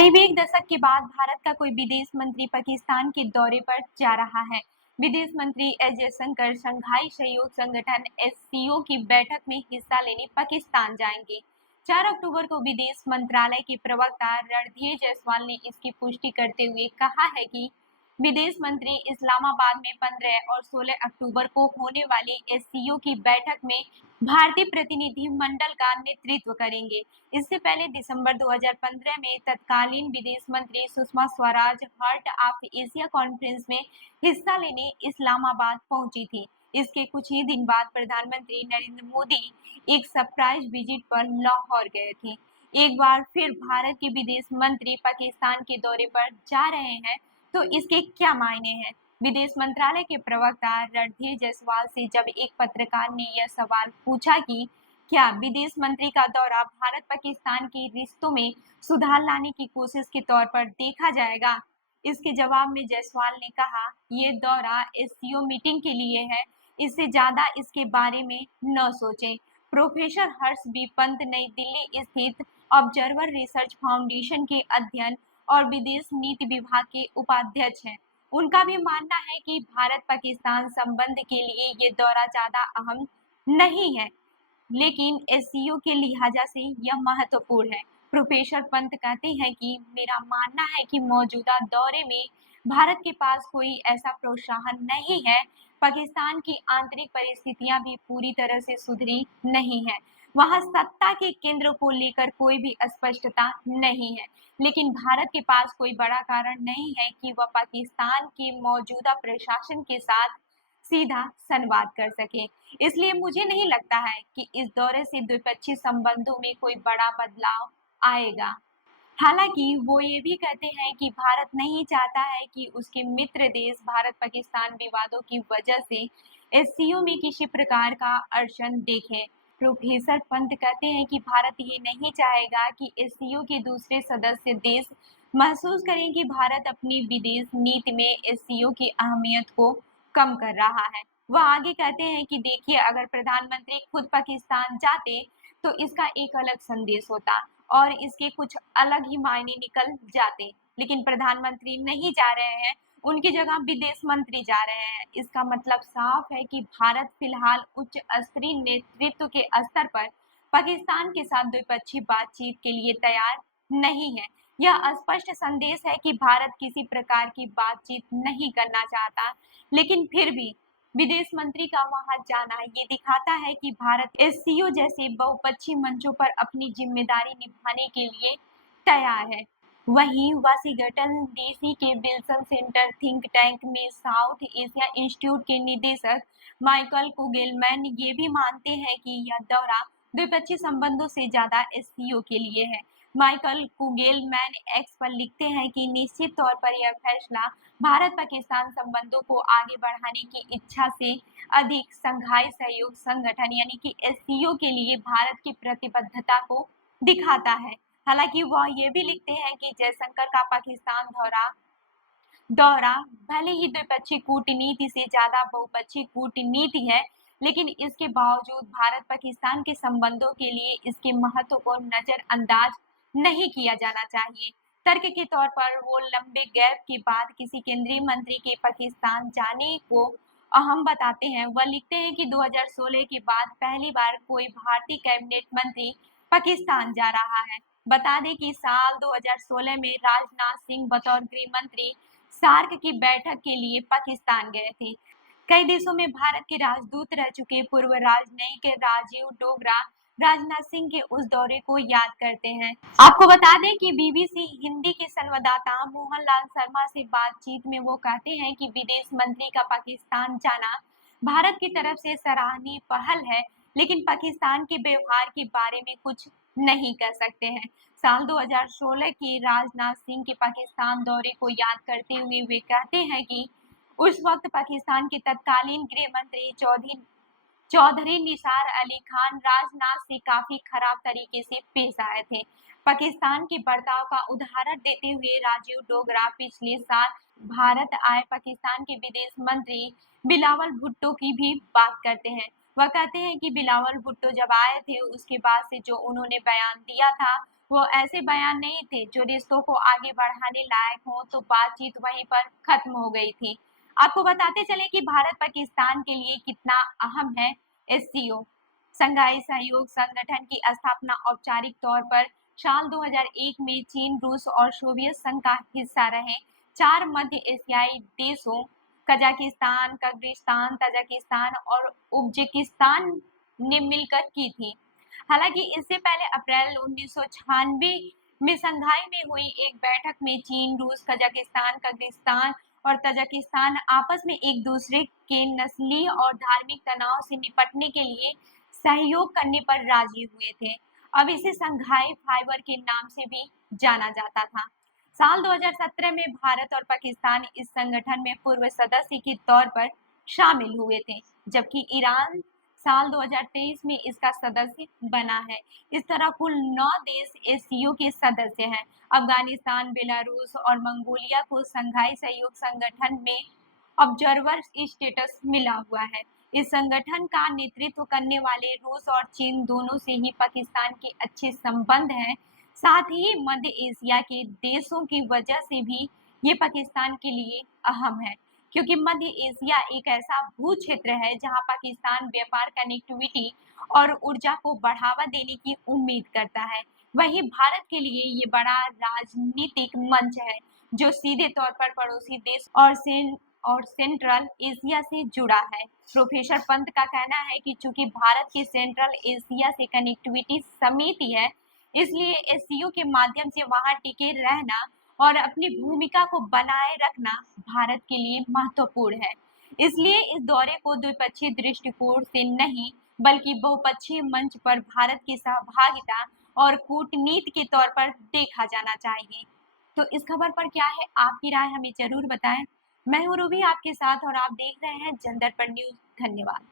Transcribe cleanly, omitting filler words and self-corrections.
करीब एक दशक के बाद भारत का कोई विदेश मंत्री पाकिस्तान के दौरे पर जा रहा है। विदेश मंत्री एस जयशंकर शंघाई सहयोग संगठन एससीओ की बैठक में हिस्सा लेने पाकिस्तान जाएंगे। 4 अक्टूबर को विदेश मंत्रालय के प्रवक्ता रणधीर जायसवाल ने इसकी पुष्टि करते हुए कहा है कि विदेश मंत्री इस्लामाबाद में 15 और 16 अक्टूबर को होने वाली एससीओ की बैठक में भारतीय प्रतिनिधि मंडल का नेतृत्व करेंगे। इससे पहले दिसंबर 2015 में तत्कालीन विदेश मंत्री Sushma Swaraj heart of Asia conference में हिस्सा लेने इस्लामाबाद पहुंची थी। इसके कुछ ही दिन बाद प्रधानमंत्री नरेंद्र मोदी एक सरप्राइज विजिट पर लाहौर गए थे। एक बार फिर भारत के विदेश मंत्री पाकिस्तान के दौरे पर जा रहे हैं, तो इसके क्या मायने हैं? विदेश मंत्रालय के प्रवक्ता रणधीर जायसवाल से जब एक पत्रकार ने यह सवाल पूछा कि क्या विदेश मंत्री का दौरा भारत पाकिस्तान के रिश्तों में सुधार लाने की कोशिश के तौर पर देखा जाएगा, इसके जवाब में जायसवाल ने कहा, ये दौरा एससीओ मीटिंग के लिए है, इससे ज्यादा इसके बारे में न सोचें। प्रोफेसर हर्ष बी पंत नई दिल्ली स्थित ऑब्जर्वर रिसर्च फाउंडेशन के अध्ययन और विदेश नीति विभाग के उपाध्यक्ष हैं। उनका भी मानना है कि भारत पाकिस्तान संबंध के लिए ये दौरा ज्यादा अहम नहीं है, लेकिन एससीओ के लिहाजा से यह महत्वपूर्ण है। प्रोफेसर पंत कहते हैं कि मेरा मानना है कि मौजूदा दौरे में भारत के पास कोई ऐसा प्रोत्साहन नहीं है। पाकिस्तान की आंतरिक परिस्थितियां भी पूरी तरह से सुधरी नहीं है। वहां सत्ता के केंद्र को लेकर कोई भी स्पष्टता नहीं है, लेकिन भारत के पास कोई बड़ा कारण नहीं है कि वह पाकिस्तान के मौजूदा प्रशासन के साथ सीधा संवाद कर सके। इसलिए मुझे नहीं लगता है कि इस दौरे से द्विपक्षीय संबंधों में कोई बड़ा बदलाव आएगा। हालांकि वो ये भी कहते हैं कि भारत नहीं चाहता है कि उसके मित्र देश भारत पाकिस्तान विवादों की वजह से एससीओ में किसी प्रकार का अड़चन देखें। प्रोफेसर पंत कहते हैं कि भारत ये नहीं चाहेगा कि एससीओ के दूसरे सदस्य देश महसूस करें कि भारत अपनी विदेश नीति में एससीओ की अहमियत को कम कर रहा है। वह आगे कहते हैं कि देखिए, अगर प्रधानमंत्री खुद पाकिस्तान जाते तो इसका एक अलग संदेश होता और इसके कुछ अलग ही मायने निकल जाते, लेकिन प्रधानमंत्री नहीं जा रहे हैं, उनकी जगह विदेश मंत्री जा रहे हैं। इसका मतलब साफ है कि भारत फिलहाल उच्च स्तरीय नेतृत्व के स्तर पर पाकिस्तान के साथ द्विपक्षीय बातचीत के लिए तैयार नहीं है। यह स्पष्ट संदेश है कि भारत किसी प्रकार की बातचीत नहीं करना चाहता, लेकिन फिर भी विदेश मंत्री का वहां जाना ये दिखाता है कि भारत एससीओ जैसे बहुपक्षीय मंचों पर अपनी जिम्मेदारी निभाने के लिए तैयार है। वहीं वाशिंगटन डीसी के विल्सन सेंटर थिंक टैंक में साउथ एशिया इंस्टीट्यूट के निदेशक माइकल कुगेलमैन ये भी मानते हैं कि यह दौरा द्विपक्षीय संबंधों से ज्यादा एससीओ के लिए है। माइकल कुगेलमैन एक्स पर लिखते हैं कि निश्चित तौर पर यह फैसला भारत पाकिस्तान संबंधों को आगे बढ़ाने की इच्छा से अधिक शंघाई सहयोग संगठन यानी कि एससीओ के लिए भारत की प्रतिबद्धता को दिखाता है। हालांकि वह ये भी लिखते हैं कि जयशंकर का पाकिस्तान दौरा दौरा भले ही द्विपक्षीय कूटनीति से ज्यादा बहुपक्षीय कूटनीति है, लेकिन इसके बावजूद भारत पाकिस्तान के संबंधों के लिए इसके महत्व को नजरअंदाज नहीं किया जाना चाहिए। तर्क के तौर पर वो लंबे गैप के बाद किसी केंद्रीय मंत्री के पाकिस्तान जाने को अहम बताते हैं। वह लिखते हैं कि 2016 के बाद पहली बार कोई भारतीय कैबिनेट मंत्री पाकिस्तान जा रहा है। बता दें कि साल 2016 में राजनाथ सिंह बतौर गृह मंत्री सार्क की बैठक के लिए पाकिस्तान गए थे। कई देशों में भारत के राजदूत रह चुके पूर्व राजनयिक राजीव डोगरा राजनाथ सिंह के उस दौरे को याद करते हैं। आपको बता दें कि बीबीसी हिंदी के संवाददाता मोहनलाल शर्मा से बातचीत में वो कहते हैं कि विदेश मंत्री का पाकिस्तान जाना भारत की तरफ से सराहनीय पहल है, लेकिन पाकिस्तान के व्यवहार के बारे में कुछ नहीं कर सकते हैं। साल 2016 के राजनाथ सिंह के पाकिस्तान दौरे को याद करते हुए वे कहते हैं कि उस वक्त पाकिस्तान के तत्कालीन गृह मंत्री चौधरी निसार अली खान राजनाथ से काफी खराब तरीके से पेश आए थे। पाकिस्तान के बर्ताव का उदाहरण देते हुए राजीव डोगरा पिछले साल भारत आए पाकिस्तान के विदेश मंत्री बिलावल भुट्टो की भी बात करते हैं। वह कहते हैं कि बिलावल भुट्टो जब आए थे उसके बाद से जो उन्होंने बयान दिया था वो ऐसे बयान नहीं थे जो रिश्तों को आगे बढ़ाने लायक हों, तो बातचीत वहीं पर खत्म हो गई थी। आपको बताते चले कि भारत पाकिस्तान के लिए कितना अहम है एससीओ। संघाई सहयोग संगठन की स्थापना औपचारिक तौर पर साल 2001 में चीन, रूस और सोवियत संघ का हिस्सा रहे 4 मध्य एशियाई देशों कजाकिस्तान, किर्गिस्तान, तजाकिस्तान और उज्बेकिस्तान ने मिलकर की थी। हालांकि इससे पहले अप्रैल 1996 में शंघाई में हुई एक बैठक में चीन, रूस, कजाकिस्तान, किर्गिस्तान और तजाकिस्तान आपस में एक दूसरे के नस्लीय और धार्मिक तनाव से निपटने के लिए सहयोग करने पर राजी हुए थे। अब इसे शंघाई फाइबर के नाम से भी जाना जाता था। साल 2017 में भारत और पाकिस्तान इस संगठन में पूर्व सदस्य के तौर पर शामिल हुए थे, जबकि ईरान साल 2023 में इसका सदस्य बना है। इस तरह कुल 9 देश एससीओ के सदस्य हैं। अफगानिस्तान, बेलारूस और मंगोलिया को शंघाई सहयोग संगठन में ऑब्जर्वर स्टेटस मिला हुआ है। इस संगठन का नेतृत्व करने वाले रूस और चीन दोनों से ही पाकिस्तान के अच्छे संबंध हैं। साथ ही मध्य एशिया के देशों की वजह से भी ये पाकिस्तान के लिए अहम है, क्योंकि मध्य एशिया एक ऐसा भू क्षेत्र है जहां पाकिस्तान व्यापार, कनेक्टिविटी और ऊर्जा को बढ़ावा देने की उम्मीद करता है। वहीं भारत के लिए ये बड़ा राजनीतिक मंच है, जो सीधे तौर पर पड़ोसी देश और सेंट्रल एशिया से जुड़ा है। प्रोफेसर पंत का कहना है कि चूंकि भारत की सेंट्रल एशिया से कनेक्टिविटी समिति है, इसलिए एससीओ के माध्यम से वहां टिके रहना और अपनी भूमिका को बनाए रखना भारत के लिए महत्वपूर्ण है। इसलिए इस दौरे को द्विपक्षीय दृष्टिकोण से नहीं, बल्कि बहुपक्षीय मंच पर भारत की सहभागिता और कूटनीति के तौर पर देखा जाना चाहिए। तो इस खबर पर क्या है आपकी राय, हमें जरूर बताएं। मैं हूँ रूबी आपके साथ और आप देख रहे हैं जनदर्पण न्यूज। धन्यवाद।